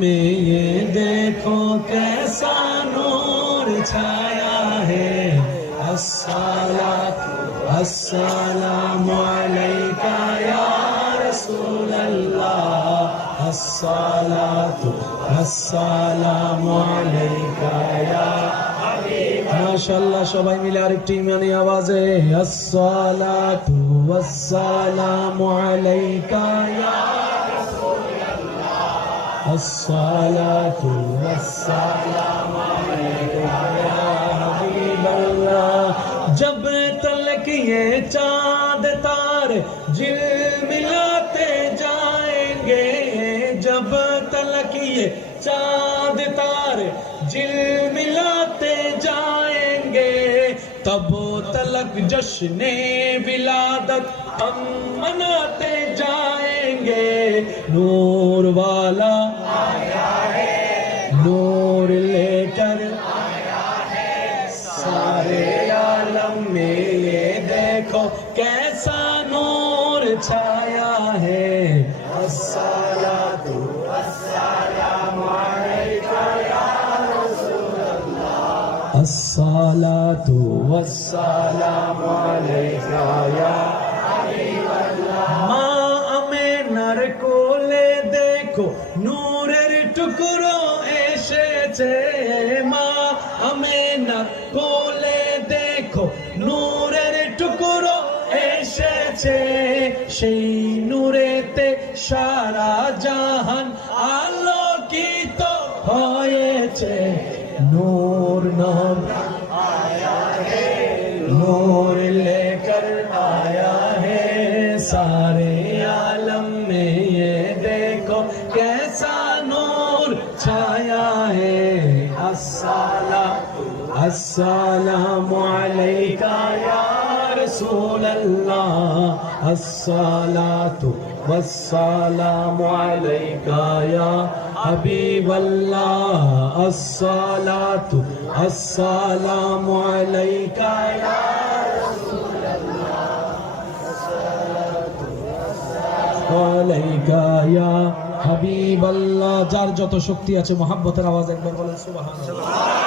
में ये देखो कैसा नूर छाया है। अस्सलामु अलैका या रसूल अल्लाह। अस्सलामु अलैका या माशाअल्लाह। সবাই মিলে আরেকটি ইমানি আওয়াজে আসসালাতু ওয়াসসালামু আলাইকা ইয়া अस्सलातु वस्सलामु अलैका या हबीबल्लाह। जब तलक ये चाँद तारे झिलमिलाते जाएंगे, जब तलक ये चाँद तारे झिलमिलाते जाएंगे, तब तलक जश्ने विलादत हम मनाते जाएंगे। नूर वाला आया है, नूर लेकर आया है, सारे आलम में ये देखो कैसा नूर छाया है। अस्सलातु वस्सलामु अलैका या रसूल अल्लाह। अस्सलातु वस्सलामु अलैका या মা আমেনার কোলে দেখো নূরের টুকরো এসেছে। মা আমেনার কোলে দেখো নূরের টুকরো এসেছে। সেই নূরেতে সারা জাহান আলোকিত হয়েছে। নূর নাম আয়া হে, नूर लेकर आया है, सारे आलम में ये देखो कैसा नूर छाया है। अस्सलामु अलैका या रसूल अल्लाह। अस्सलातु वस्सलामु अलैका या हबीबल्लाह। अस्सलातु अस्सलामु अलैका या रसूल अल्लाह। अलैका या हबीबल्लाह। যার যত শক্তি আছে মোহাব্বতের আওয়াজ একবার বলেন সুবহানাল্লাহ।